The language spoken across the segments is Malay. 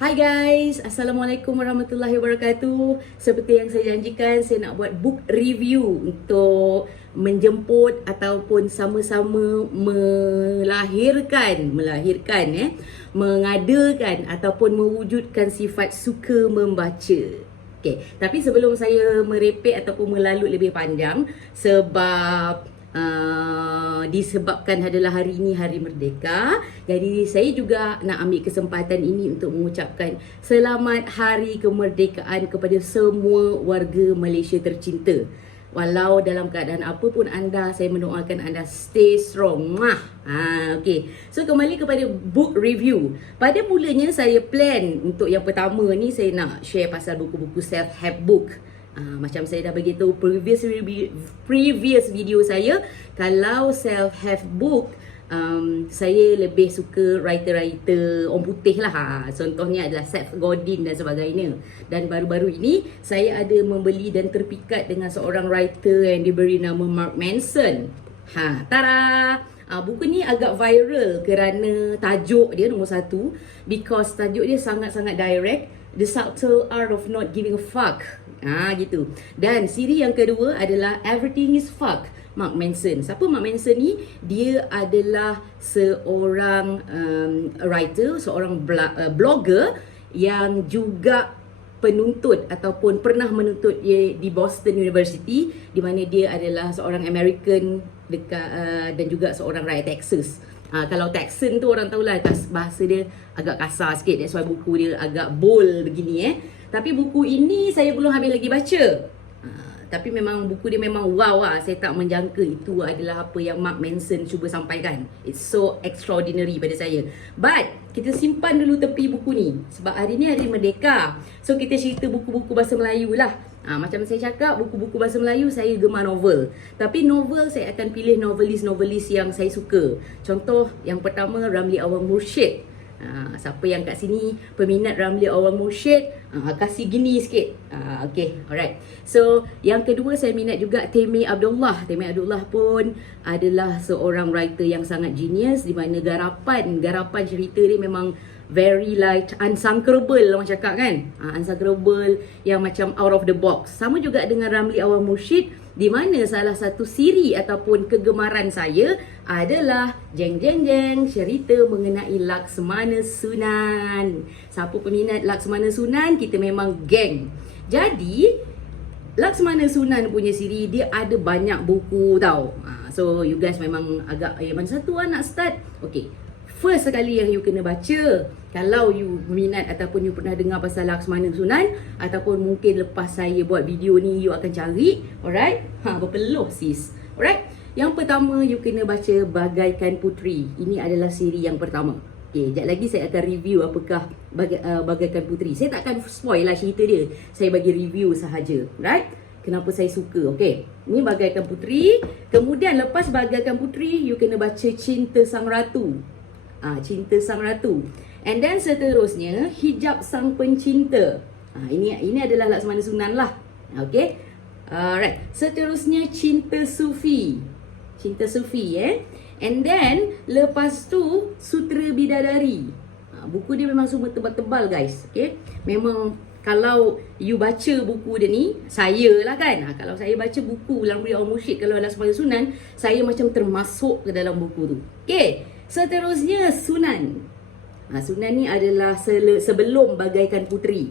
Hai guys, Assalamualaikum warahmatullahi wabarakatuh. Seperti yang saya janjikan, saya nak buat book review untuk menjemput ataupun sama-sama mengadakan ataupun mewujudkan sifat suka membaca. Okay, tapi sebelum saya merepek ataupun melalut lebih panjang, sebab disebabkan adalah hari ini Hari Merdeka, jadi saya juga nak ambil kesempatan ini untuk mengucapkan selamat Hari Kemerdekaan kepada semua warga Malaysia tercinta. Walau dalam keadaan apa pun anda, saya mendoakan anda stay strong. Okay. So kembali kepada book review. Pada mulanya saya plan untuk yang pertama ni, saya nak share pasal buku-buku self-help book. Macam saya dah beritahu previous video saya, kalau self-help book, saya lebih suka writer-writer orang putih lah. Contohnya adalah Seth Godin dan sebagainya. Dan baru-baru ini saya ada membeli dan terpikat dengan seorang writer yang diberi nama Mark Manson. Tada! Buku ni agak viral kerana tajuk dia nombor satu, because tajuk dia sangat-sangat direct, The Subtle Art of Not Giving a Fuck. Gitu. Dan siri yang kedua adalah Everything is Fuck, Mark Manson. Siapa Mark Manson ni? Dia adalah seorang writer, seorang blogger yang juga penuntut ataupun pernah menuntut di Boston University, di mana dia adalah seorang American dan juga seorang rakyat Texas. Kalau Texan tu orang tahulah bahasa dia agak kasar sikit, that's why buku dia agak bold begini. Tapi buku ini saya belum habis lagi baca. Tapi memang buku dia memang wow lah. Saya tak menjangka itu adalah apa yang Mark Manson cuba sampaikan. It's so extraordinary pada saya. But kita simpan dulu tepi buku ni, sebab hari ni Hari Merdeka. So kita cerita buku-buku bahasa Melayu lah. Macam saya cakap, buku-buku bahasa Melayu saya gemar novel. Tapi novel saya akan pilih novelis-novelis yang saya suka. Contoh yang pertama, Ramli Awang Mursyid. Siapa yang kat sini peminat Ramli Awang Mursyid, kasih gini sikit. Okay, alright. So yang kedua saya minat juga Taimeh Abdullah. Taimeh Abdullah pun adalah seorang writer yang sangat genius, di mana garapan cerita dia memang very like unsangkerable, orang cakap kan. Unsangkerable, yang macam out of the box. Sama juga dengan Ramli Awang Mursyid, di mana salah satu siri ataupun kegemaran saya adalah cerita mengenai Laksmana Sunan. Siapa peminat Laksmana Sunan, kita memang geng. Jadi Laksmana Sunan punya siri dia ada banyak buku tau. So you guys memang agak mana satu nak start? Okay, first sekali yang you kena baca, kalau you minat ataupun you pernah dengar pasal Laksmana Sunan, ataupun mungkin lepas saya buat video ni you akan cari, alright? Berpeluh sis. Alright? Yang pertama you kena baca Bagaikan Puteri. Ini adalah siri yang pertama. Okay, sekejap lagi saya akan review apakah Bagaikan Puteri. Saya tak akan spoil lah cerita dia. Saya bagi review sahaja. Right? Kenapa saya suka. Okay, ini Bagaikan Puteri. Kemudian lepas Bagaikan Puteri, you kena baca Cinta Sang Ratu. Cinta Sang Ratu. And then seterusnya Hijab Sang Pencinta. Ini adalah Laksmana Sunan lah. Okay. Alright. Seterusnya Cinta Sufi. Cinta Sufi And then lepas tu Sutra Bidadari. Buku dia memang semua tebal-tebal guys. Okay. Memang kalau you baca buku dia ni, saya lah kan, kalau saya baca buku Ramli Awang Mursyid, kalau Laksmana Sunan, saya macam termasuk ke dalam buku tu. Okay. Seterusnya Sunan. Sunan ni adalah sebelum Bagaikan Puteri.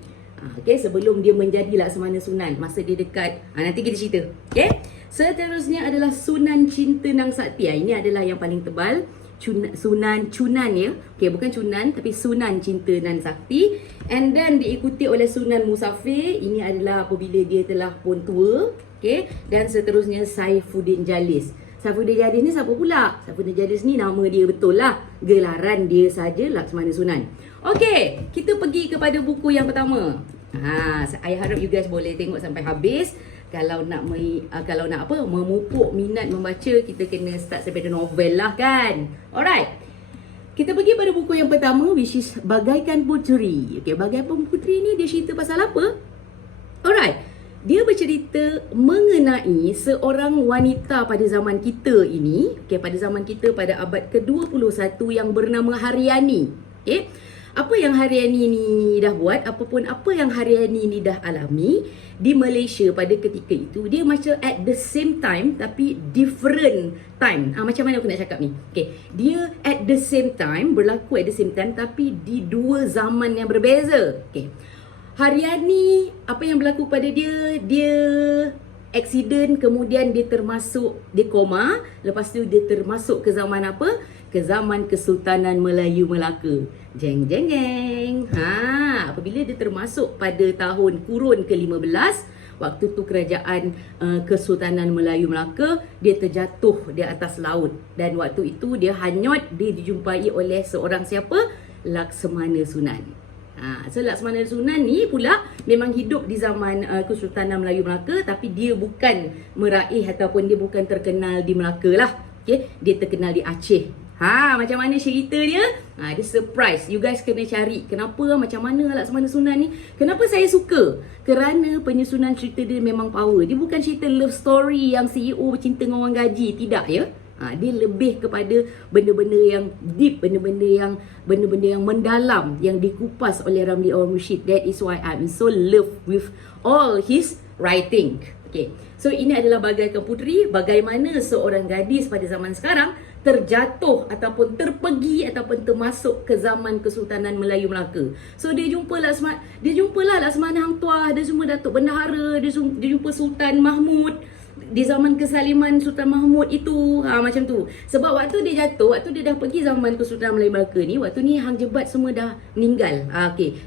Okay, sebelum dia menjadi Laksmana Sunan, masa dia dekat, nanti kita cerita. Okay. Seterusnya adalah Sunan Cinta Nang Sakti. Ini adalah yang paling tebal. Sunan ya. Okay, bukan Cunan, tapi Sunan Cinta Nang Sakti. And then diikuti oleh Sunan Musafir. Ini adalah apabila dia telah pun tua. Okay. Dan seterusnya Saifuddin Jalis. Saifuddin Jalis ni siapa pula? Saifuddin Jalis ni nama dia betul lah. Gelaran dia saja Laksmana Sunan. Okay, kita pergi kepada buku yang pertama. I harap you guys boleh tengok sampai habis. Kalau nak memupuk minat membaca, kita kena start daripada novel lah kan. Alright. Kita pergi pada buku yang pertama, which is Bagaikan Puteri. Okay, Bagaikan Puteri ni dia cerita pasal apa? Alright. Dia bercerita mengenai seorang wanita pada zaman kita ini, pada zaman kita pada abad ke-21 yang bernama Haryani. apa yang Haryani ni dah buat, apa yang Haryani ni dah alami di Malaysia pada ketika itu, dia macam at the same time tapi different time. Macam mana aku nak cakap ni? Okay, dia at the same time, berlaku at the same time tapi di dua zaman yang berbeza. Okay, Haryani, apa yang berlaku pada dia, dia accident, kemudian dia koma, lepas tu dia termasuk ke zaman apa? Ke zaman Kesultanan Melayu Melaka. Jeng jeng jeng. Apabila dia termasuk pada tahun kurun ke-15, waktu tu kerajaan Kesultanan Melayu Melaka, dia terjatuh di atas laut, dan waktu itu dia hanyut, dia dijumpai oleh seorang siapa? Laksamana Sunan. So Laksamana Sunan ni pula memang hidup di zaman Kesultanan Melayu Melaka, tapi dia bukan meraih ataupun dia bukan terkenal di Melaka lah. Okay? Dia terkenal di Aceh. Macam mana cerita dia? Dia surprise. You guys kena cari kenapa, macam mana Laksamana Sunan ni. Kenapa saya suka? Kerana penyusunan cerita dia memang power. Dia bukan cerita love story yang CEO bercinta dengan orang gaji. Tidak ya. Dia lebih kepada benda-benda yang deep, benda-benda yang mendalam, yang dikupas oleh Ramli Awang Rashid. That is why I'm so love with all his writing. Okay. So ini adalah bagaikan puteri, bagaimana seorang gadis pada zaman sekarang terjatuh ataupun terpergi ataupun termasuk ke zaman Kesultanan Melayu Melaka. So dia jumpalah Laksamana Hang Tuah, dia semua Datuk Bendahara, dia jumpa Sultan Mahmud di zaman kesaliman Sultan Mahmud itu. Macam tu. Sebab waktu dia jatuh, waktu dia dah pergi zaman Kesultanan Melayu Melaka ni, waktu ni Hang Jebat semua dah meninggal.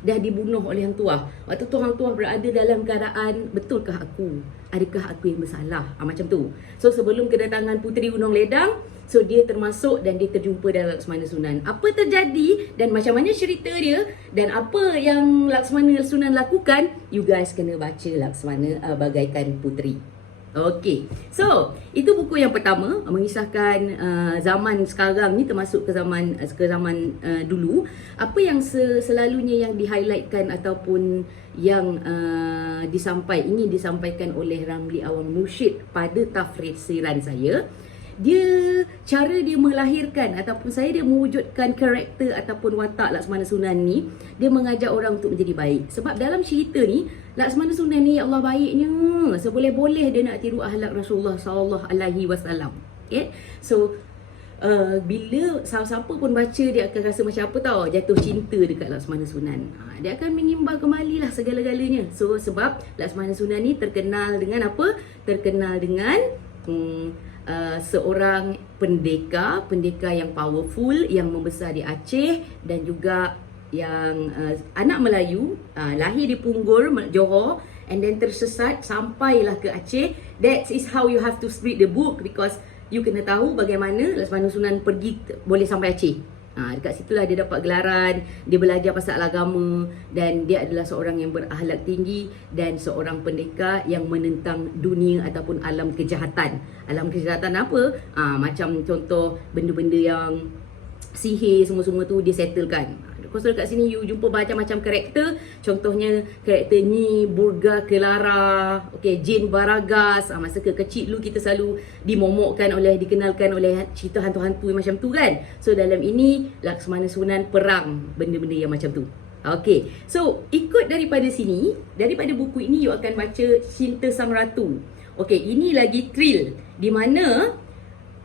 Dah dibunuh oleh Hang Tuah. Waktu tu Hang Tuah berada dalam keadaan, betulkah aku? Adakah aku yang bersalah? Macam tu. So sebelum kedatangan Puteri Gunung Ledang, so dia termasuk dan dia terjumpa dengan Laksamana Sunan. Apa terjadi dan macam mana cerita dia dan apa yang Laksamana Sunan lakukan, you guys kena baca Laksamana Bagaikan Puteri. Okay, so itu buku yang pertama, mengisahkan zaman sekarang ni termasuk ke zaman dulu. Apa yang selalunya yang di-highlightkan ataupun yang ingin disampaikan oleh Ramli Awang Rashid pada tafsiran saya, cara dia melahirkan ataupun dia mewujudkan karakter ataupun watak Laksamana Sunan ni, dia mengajak orang untuk menjadi baik. Sebab dalam cerita ni, Laksamana Sunan ni, ya Allah, baiknya, seboleh-boleh dia nak tiru akhlak Rasulullah SAW. Okay? So bila siapa pun baca, dia akan rasa macam apa tau, jatuh cinta dekat Laksamana Sunan. Dia akan mengimbau kembali lah segala-galanya. So sebab Laksamana Sunan ni terkenal dengan apa? Terkenal dengan seorang pendekar yang powerful, yang membesar di Aceh, dan juga yang anak Melayu, lahir di Punggol, Johor, and then tersesat sampailah ke Aceh. That is how you have to read the book, because you kena tahu bagaimana Laksamana Sunan pergi boleh sampai Aceh. Dekat situlah dia dapat gelaran, dia belajar pasal agama, dan dia adalah seorang yang berakhlak tinggi dan seorang pendekar yang menentang dunia ataupun alam kejahatan. Alam kejahatan apa? Macam contoh benda-benda yang sihir semua-semua tu dia settlekan. So dekat sini you jumpa macam-macam karakter. Contohnya karakter Nyi Burga Kelara, Jin Baragas. Masa kecil dulu kita selalu dikenalkan oleh cerita hantu-hantu yang macam tu kan. So dalam ini Laksamana Sunan perang benda-benda yang macam tu. So ikut daripada sini, daripada buku ini you akan baca Cinta Sang Ratu. Ini lagi thrill, di mana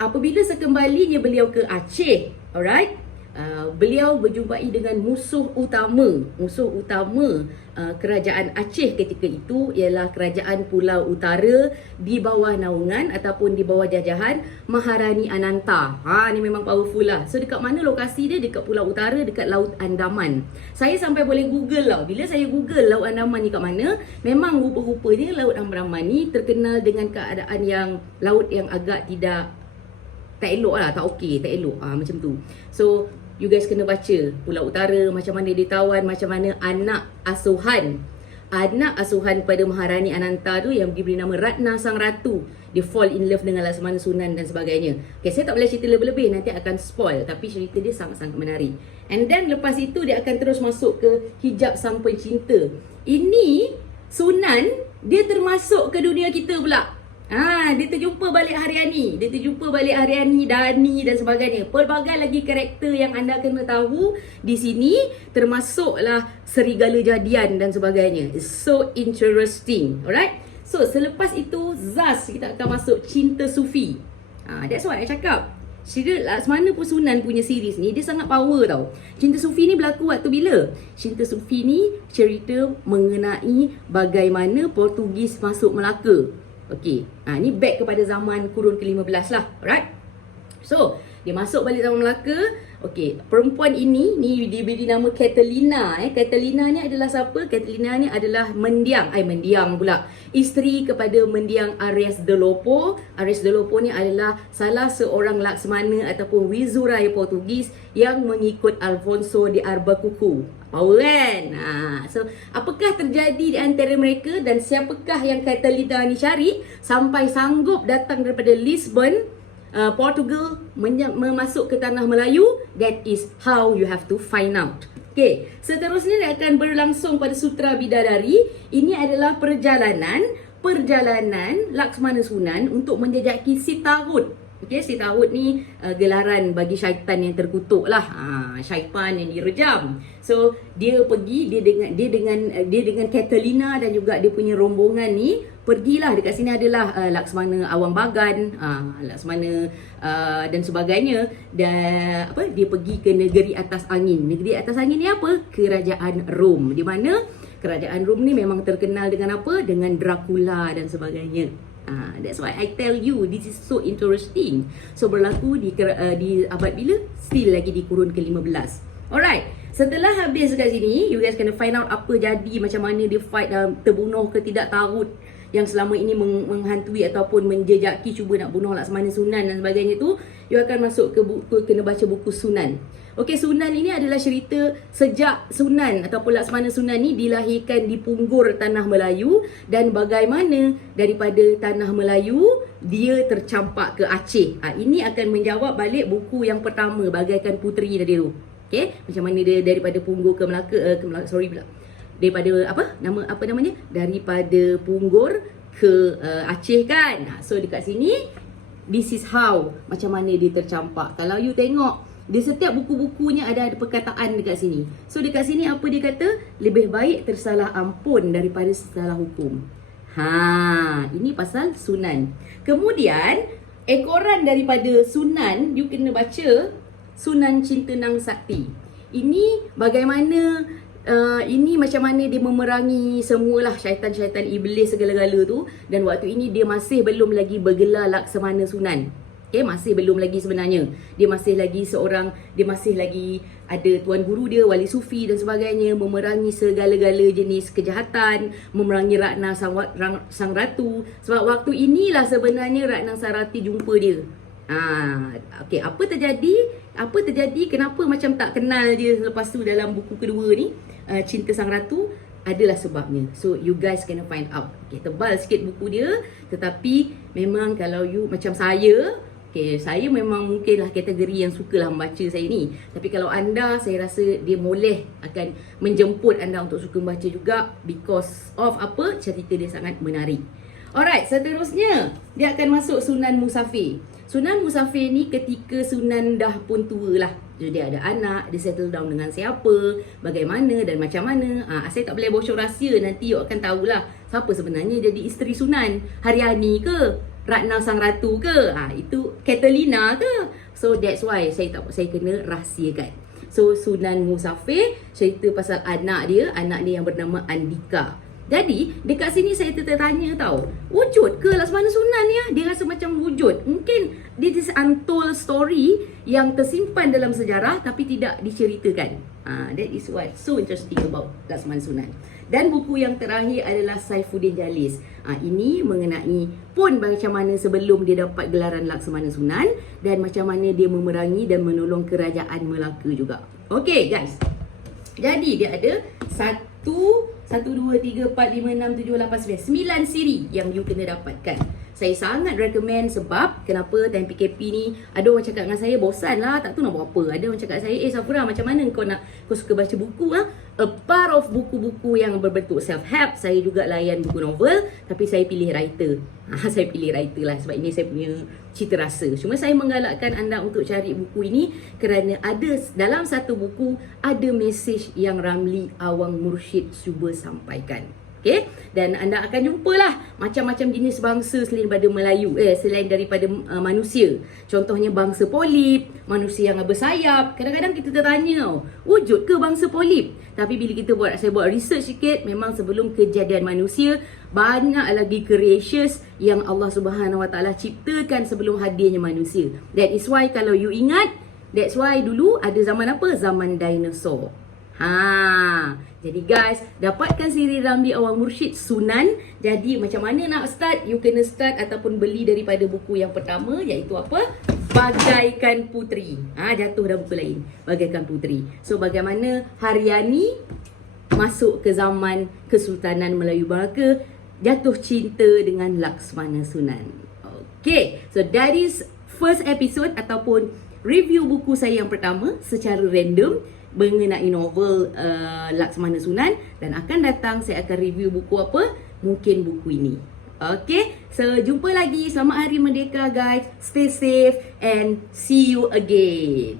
apabila sekembalinya beliau ke Aceh, alright, beliau berjumpai dengan musuh utama kerajaan Aceh ketika itu, ialah kerajaan Pulau Utara di bawah naungan ataupun di bawah jajahan Maharani Ananta. Ni memang powerful lah. So dekat mana lokasi dia? Dekat Pulau Utara, dekat Laut Andaman. Saya sampai boleh google lah. Bila saya google Laut Andaman ni kat mana, memang rupa-rupanya Laut Andaman ni terkenal dengan keadaan yang laut yang agak tak elok lah, tak elok macam tu. So you guys kena baca Pulau Utara, macam mana dia tawan, macam mana anak asuhan pada Maharani Ananta tu yang diberi nama Ratna Sang Ratu, dia fall in love dengan Laksamana Sunan dan sebagainya. Saya tak boleh cerita lebih-lebih, nanti akan spoil, tapi cerita dia sangat-sangat menarik. And then lepas itu dia akan terus masuk ke Hijab Sang Pencinta. Ini Sunan, dia termasuk ke dunia kita pula. Dia terjumpa balik Haryani. Dia terjumpa balik Haryani, Dani dan sebagainya. Pelbagai lagi karakter yang anda kena tahu di sini, termasuklah Serigala Jadian dan sebagainya. It's so interesting. Alright? So, selepas itu Zaz, kita akan masuk Cinta Sufi. That's why I cakap. Serial Laksmana Sunan punya series ni, dia sangat power tau. Cinta Sufi ni berlaku waktu bila? Cinta Sufi ni cerita mengenai bagaimana Portugis masuk Melaka. Okey, ni back kepada zaman kurun ke-15 lah. Alright. So, dia masuk balik zaman Melaka. Okey, perempuan ini ni diberi nama Catalina. Catalina ni adalah siapa? Catalina ni adalah mendiang pula. Isteri kepada mendiang Ares de Lopo. Ares de Lopo ni adalah salah seorang Laksmana ataupun Wizurai Portugis yang mengikut Alfonso de Albuquerque. Power kan? So, apakah terjadi di antara mereka dan siapakah yang Catalina ni cari sampai sanggup datang daripada Lisbon, Portugal, memasuk ke tanah Melayu? That is how you have to find out. Okay, seterusnya dia akan berlangsung pada Sutra Bidadari. Ini adalah perjalanan Laksmana Sunan untuk menjejaki Sitarut. Okay, Sitarut ni gelaran bagi syaitan yang terkutuk lah. Syaitan yang direjam. So, dia dengan Catalina dan juga dia punya rombongan ni pergilah. Dekat sini adalah Laksmana Awang Bagan, Laksmana dan sebagainya. Dan dia pergi ke negeri atas angin. Negeri atas angin ni apa? Kerajaan Rom. Di mana kerajaan Rom ni memang terkenal dengan apa? Dengan Dracula dan sebagainya. That's why I tell you, this is so interesting. So, berlaku di abad bila? Still lagi di kurun ke-15. Alright, setelah habis kat sini, you guys kena find out apa jadi, macam mana dia fight dan terbunuh ke tidak Tarut yang selama ini menghantui ataupun menjejaki, cuba nak bunuh Laksmana Sunan dan sebagainya tu. You akan masuk ke buku, kena baca buku Sunan. Okey, Sunan ini adalah cerita sejak Sunan ataupun Laksmana Sunan ni dilahirkan di Punggur Tanah Melayu dan bagaimana daripada Tanah Melayu dia tercampak ke Aceh. Ini akan menjawab balik buku yang pertama, Bagaikan Puteri tadi tu. Okey, macam mana dia daripada Punggur ke Melaka, daripada daripada Punggur ke Aceh kan. So dekat sini, this is how, macam mana dia tercampak. Kalau you tengok di setiap buku-bukunya ada perkataan dekat sini. So dekat sini apa dia kata? Lebih baik tersalah ampun daripada salah hukum. Ini pasal Sunan. Kemudian ekoran daripada Sunan, you kena baca Sunan Cinta Nang Sakti. Ini bagaimana ini macam mana dia memerangi semualah syaitan-syaitan iblis segala-gala tu. Dan waktu ini dia masih belum lagi bergelar Laksmana Sunan. Okay, masih belum lagi sebenarnya. Dia masih lagi ada tuan guru dia, wali sufi dan sebagainya, memerangi segala-gala jenis kejahatan, memerangi Ratna Sang Ratu. Sebab waktu inilah sebenarnya Ratna Sang Ratu jumpa dia. Okay, apa terjadi? Kenapa macam tak kenal dia lepas tu dalam buku kedua ni, Cinta Sang Ratu? Adalah sebabnya. So, you guys kena find out. Okay, tebal sikit buku dia. Tetapi, memang kalau you macam saya, saya memang mungkinlah kategori yang sukalah membaca saya ni. Tapi kalau anda, saya rasa dia boleh akan menjemput anda untuk suka membaca juga. Because of apa? Cerita dia sangat menarik. Alright, seterusnya, dia akan masuk Sunan Musafir. Sunan Musafir ni ketika Sunan dah pun tua lah. Jadi dia ada anak, dia settle down dengan siapa, bagaimana dan macam mana. Saya tak boleh bocor rahsia, nanti you akan tahulah siapa sebenarnya jadi isteri Sunan. Haryani ke? Ratna Sang Ratu ke? Itu Catalina ke? So that's why saya kena rahsiakan. So Sunan Musafir cerita pasal anak dia yang bernama Andika. Jadi dekat sini saya tertanya tau, wujud ke Laksmana Sunan ni? Dia rasa macam wujud. Mungkin this is untold story yang tersimpan dalam sejarah tapi tidak diceritakan. That is what so interesting about Laksmana Sunan. Dan buku yang terakhir adalah Saifuddin Jalis. Ini mengenai pun macam mana sebelum dia dapat gelaran Laksmana Sunan dan macam mana dia memerangi dan menolong kerajaan Melaka juga. Okay guys. Jadi dia ada 1, 2, 3, 4, 5, 6, 7, 8, 9 siri yang you kena dapatkan. Saya sangat recommend sebab kenapa time PKP ni ada orang cakap dengan saya bosan lah, tak tahu nak buat apa. Ada orang cakap saya, Safura macam mana kau suka baca buku ah? A part of buku-buku yang berbentuk self-help, saya juga layan buku novel, tapi saya pilih writer. Saya pilih writer lah sebab ini saya punya cita rasa. Cuma saya menggalakkan anda untuk cari buku ini kerana ada dalam satu buku ada mesej yang Ramli Awang Mursyid cuba sampaikan. Okay? Dan anda akan jumpalah macam-macam jenis bangsa selain daripada Melayu, selain daripada manusia. Contohnya bangsa polip, manusia yang bersayap. Kadang-kadang kita tertanya, wujud ke bangsa polip? Tapi bila saya buat research sikit, memang sebelum kejadian manusia, banyak lagi creations yang Allah Subhanahu Wa Taala ciptakan sebelum hadirnya manusia. That is why kalau you ingat, that's why dulu ada zaman apa? Zaman dinosaur. Jadi guys, dapatkan siri Ramli Awang Mursyid Sunan. Jadi macam mana nak start? You kena start ataupun beli daripada buku yang pertama, iaitu apa? Bagaikan Puteri. Jatuh dah buku lain. Bagaikan Puteri. So bagaimana Haryani masuk ke zaman Kesultanan Melayu Melaka, jatuh cinta dengan Laksmana Sunan. Okay, so that is first episode ataupun review buku saya yang pertama secara random mengenai novel Laksmana Sunan, dan akan datang saya akan review buku apa? Mungkin buku ini. Okay, so jumpa lagi. Selamat Hari Merdeka guys. Stay safe and see you again.